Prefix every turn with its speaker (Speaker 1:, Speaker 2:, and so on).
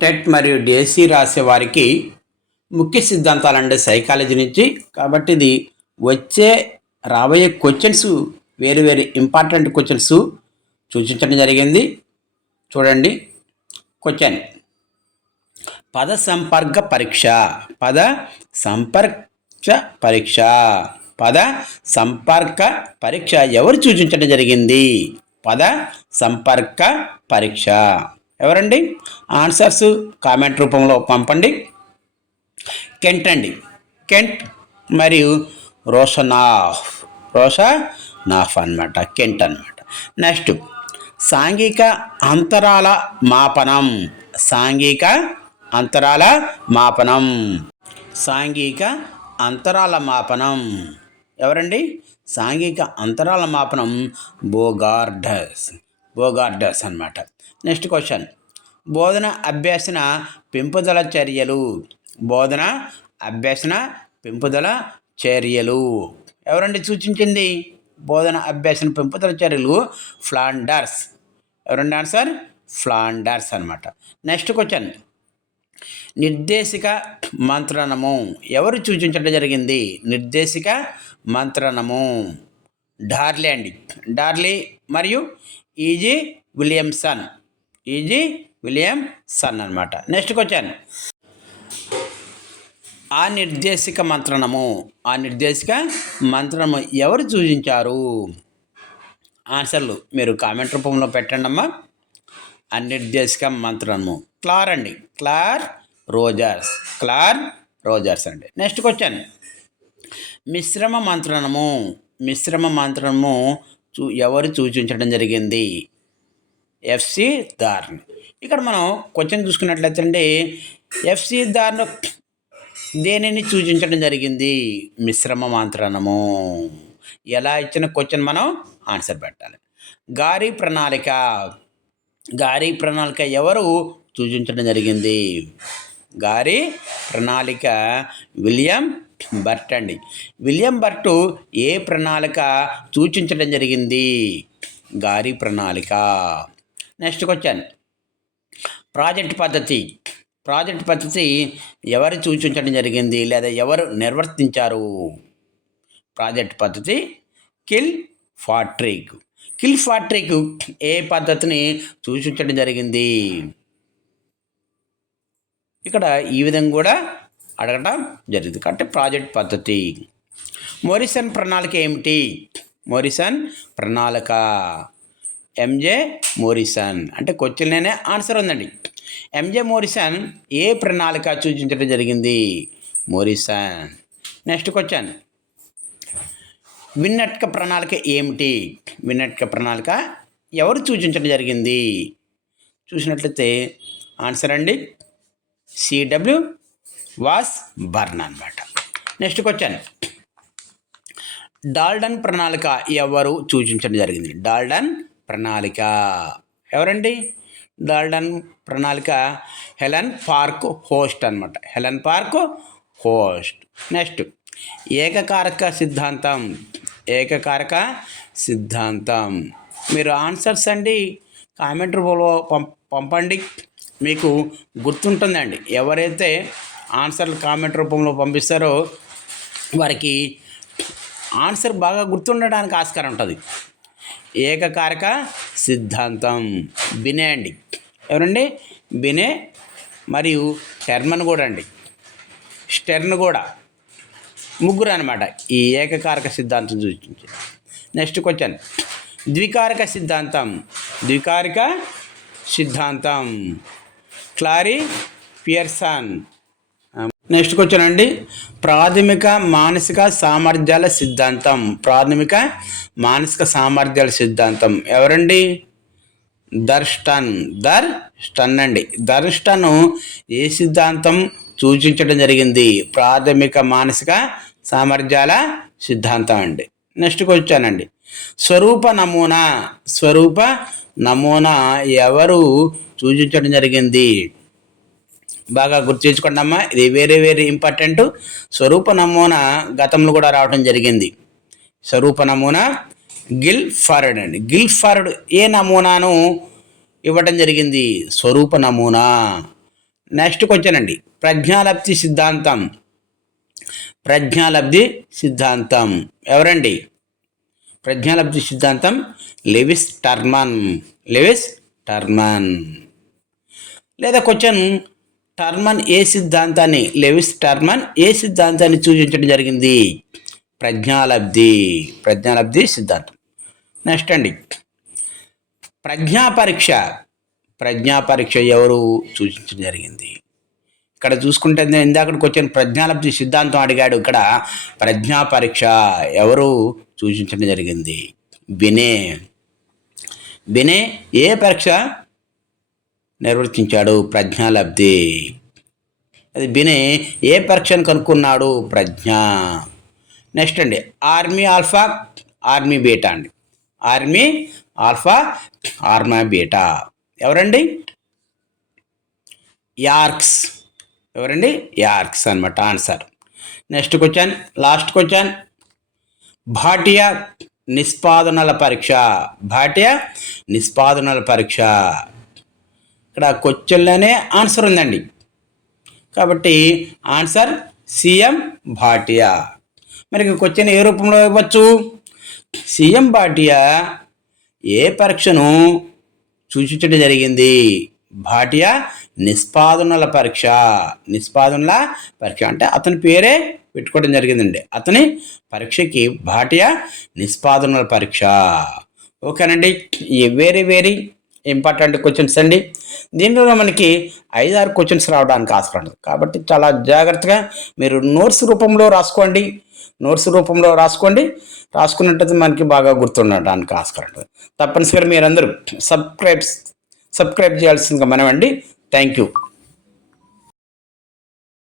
Speaker 1: TET మరియు DSC రాసే వారికి ముఖ్య సిద్ధాంతాలు అంటే సైకాలజీ నుంచి కాబట్టి ఇది వచ్చే రాబోయే క్వశ్చన్స్ వేరు వేరు ఇంపార్టెంట్ క్వశ్చన్స్ సూచించడం జరిగింది. చూడండి. క్వశ్చన్. పద సంపర్క పరీక్ష. పద సంపర్క పరీక్ష. పద సంపర్క పరీక్ష. ఎవరు సూచించడం జరిగింది? పద సంపర్క పరీక్ష. ఎవరండి? ఆన్సర్స్ కామెంట్ రూపంలో పంపండి. కెంట్ అండి. కెంట్ మరియు రోషనాఫ్ రోషనాఫ్ అన్నమాట. కెంట్ అన్నమాట. నెక్స్ట్ సాంఘిక అంతరాల మాపనం. సాంఘిక అంతరాల మాపనం. సాంఘిక అంతరాల మాపనం. ఎవరండి? సాంఘిక అంతరాల మాపనం బోగార్డస్. బోగార్డస్ అన్నమాట. Next question. బోధన అభ్యసన పెంపుదల చర్యలు. బోధన అభ్యసన పెంపుదల చర్యలు. ఎవరండి సూచించింది? బోధన అభ్యసన పెంపుదల చర్యలు? ఫ్లాండర్స్. ఎవరండి ఆన్సర్? ఫ్లాండర్స్ అన్నమాట. Next question. నిర్దేశిక మంత్రణము. ఎవరు సూచించడం జరిగింది? నిర్దేశిక మంత్రణము. డార్లీ అండి. డార్లీ మరియు easy Williamson. Easy Williamson అన్నమాట. నెక్స్ట్ క్వశ్చన్ ఆ నిర్దేశిక మంత్రణము ఆ నిర్దేశిక మంత్రము ఎవరు సూచించారు? ఆన్సర్లు మీరు కామెంట్ రూపంలో పెట్టండి అమ్మా నిర్దేశిక మంత్రము క్లార్ అండి. క్లార్ రోజర్స్ క్లార్ రోజర్స్ అండి. నెక్స్ట్ క్వశ్చన్ మిశ్రమ మంత్రణము మిశ్రమ మంత్రము చూ ఎవరు సూచించడం జరిగింది? ఎఫ్సి దార్న్ ఇక్కడ మనం క్వశ్చన్ చూసుకున్నట్లయితే అండి ఎఫ్సి దార్న్ దేనిని సూచించడం జరిగింది? మిశ్రమ మాంత్రణము. ఎలా ఇచ్చిన క్వశ్చన్ మనం ఆన్సర్ పెట్టాలి. గారి ప్రణాళిక. గారి ప్రణాళిక ఎవరు సూచించడం జరిగింది? గారి ప్రణాళిక విలియం బర్ట్ అండి. విలియం బర్టు ఏ ప్రణాళిక సూచించడం జరిగింది? గారి ప్రణాళిక. Next question. ప్రాజెక్ట్ పద్ధతి. ప్రాజెక్ట్ పద్ధతి ఎవరు సూచించడం జరిగింది? లేదా ఎవరు నిర్వర్తించారు? ప్రాజెక్ట్ పద్ధతి కిల్ ఫాట్రిక్ కిల్ ఫాట్రిక్ ఏ పద్ధతిని సూచించడం జరిగింది? ఇక్కడ ఈ విధంగా కూడా అడగడం జరిగింది. అంటే ప్రాజెక్ట్ పద్ధతి. మోరిసన్ ప్రణాళిక ఏమిటి? మోరిసన్ ప్రణాళిక. ఎంజే మోరిసన్ అంటే క్వశ్చన్లోనే ఆన్సర్ ఉందండి. ఎంజే మోరిసన్ ఏ ప్రణాళిక సూచించడం జరిగింది? మోరిసన్ నెక్స్ట్ క్వశ్చన్ విన్నట్క ప్రణాళిక ఏమిటి? విన్నట్క ప్రణాళిక ఎవరు సూచించడం జరిగింది? చూసినట్లయితే ఆన్సర్ అండి సిడబ్ల్యూ వాస్ బర్న్ అనమాట నెక్స్ట్ క్వశ్చన్ డాల్డన్ ప్రణాళిక ఎవరు సూచించడం జరిగింది? డాల్డన్ ప్రణాళిక. ఎవరండి? డాల్డన్ ప్రణాళిక. హెలెన్ పార్క్ హోస్ట్ అనమాట హెలెన్ పార్క్ హోస్ట్. నెక్స్ట్ ఏకకారక సిద్ధాంతం. ఏకకారక సిద్ధాంతం. మీరు ఆన్సర్స్ అండి కామెంట్ రూపంలో పం పంపండి. మీకు గుర్తుంటుందండి. ఎవరైతే ఆన్సర్లు కామెంట్ రూపంలో పంపిస్తారో వారికి ఆన్సర్ బాగా గుర్తుండడానికి ఆస్కారం ఉంటుంది. ఏకకారక సిద్ధాంతం. బినే అండి. ఎవరండి? బినే మరియు హెర్మన్ కూడా అండి. స్టెర్న్ కూడా ముగ్గురు అనమాట ఈ ఏకకారక సిద్ధాంతం సూచించి. Next question. ద్వికారక సిద్ధాంతం. ద్వికారిక సిద్ధాంతం. క్లారీ పియర్సన్. నెక్స్ట్ క్వశ్చన్ అండి. ప్రాథమిక మానసిక సామర్థ్యాల సిద్ధాంతం. ప్రాథమిక మానసిక సామర్థ్యాల సిద్ధాంతం. ఎవరండి? దర్స్టన్ దర్ స్టన్ అండి. దర్స్టను ఏ సిద్ధాంతం సూచించడం జరిగింది? ప్రాథమిక మానసిక సామర్థ్యాల సిద్ధాంతం అండి. నెక్స్ట్ క్వశ్చన్ అండి. స్వరూప నమూనా. స్వరూప నమూనా ఎవరు సూచించడం జరిగింది? బాగా గుర్తుంచుకోండి అమ్మా. ఇది వేరే వేరే ఇంపార్టెంట్ స్వరూప నమూనా గతంలో కూడా రావడం జరిగింది. స్వరూప నమూనా గిల్ ఫారడ్ అండి. గిల్ ఫారడ్ ఏ నమూనాను ఇవ్వటం జరిగింది? స్వరూప నమూనా. నెక్స్ట్ క్వశ్చన్ అండి. ప్రజ్ఞాలబ్ధి సిద్ధాంతం. ప్రజ్ఞాలబ్ధి సిద్ధాంతం. ఎవరండి? ప్రజ్ఞాలబ్ధి సిద్ధాంతం లెవిస్ టర్మన్. Lewis Terman. లేదా క్వశ్చన్ టర్మన్ ఏ సిద్ధాంతాన్ని లెవిస్ టర్మన్ ఏ సిద్ధాంతాన్ని సూచించడం జరిగింది? ప్రజ్ఞాలబ్ధి. ప్రజ్ఞాలబ్ధి సిద్ధాంతం. నెక్స్ట్ అండి. ప్రజ్ఞా పరీక్ష. ప్రజ్ఞా పరీక్ష ఎవరు సూచించడం జరిగింది? ఇక్కడ చూసుకుంటే నేను ఇందాకడికి వచ్చిన ప్రజ్ఞాలబ్ధి సిద్ధాంతం అడిగాడు. ఇక్కడ ప్రజ్ఞా పరీక్ష ఎవరు సూచించడం జరిగింది? బినే బినే ఏ పరీక్ష? నిర్వర్తించాడు ప్రజ్ఞాలబ్ధి అది వినే ఏ పరీక్షను కనుక్కున్నాడు? ప్రజ్ఞ. నెక్స్ట్ అండి ఆర్మీ ఆల్ఫా ఆర్మీ బీటా అండి. Army alpha army beta. ఎవరండి? యార్క్స్. ఎవరండి? యార్క్స్ అనమాట answer. Next question last question. Bhatia నిష్పాదనల పరీక్ష. భాటియా నిష్పాదనల పరీక్ష. ఇక్కడ క్వశ్చన్లోనే ఆన్సర్ ఉందండి. కాబట్టి ఆన్సర్ సీఎం భాటియా. మరి క్వశ్చన్ ఏ రూపంలో ఇవ్వచ్చు? సీఎం భాటియా ఏ పరీక్షను సూచించడం జరిగింది? భాటియా నిష్పాదనల పరీక్ష. నిష్పాదనల పరీక్ష అంటే అతని పేరే పెట్టుకోవడం జరిగిందండి. అతని పరీక్షకి భాటియా నిష్పాదనల పరీక్ష. ఓకేనండి. వేరే వెరీ వెరీ ఇంపార్టెంట్ క్వశ్చన్స్ అండి. దీనిలో మనకి ఐదారు క్వశ్చన్స్ రావడానికి ఆస్కారం ఉంది. కాబట్టి చాలా జాగ్రత్తగా మీరు నోట్స్ రూపంలో రాసుకోండి. నోట్స్ రూపంలో రాసుకోండి. రాసుకున్నట్టు మనకి బాగా గుర్తుండడానికి ఆస్కారం ఉంటుంది. తప్పనిసరిగా మీరందరూ సబ్స్క్రైబ్స్ సబ్స్క్రైబ్ చేయాల్సిందిగా మనమండి థ్యాంక్ యూ.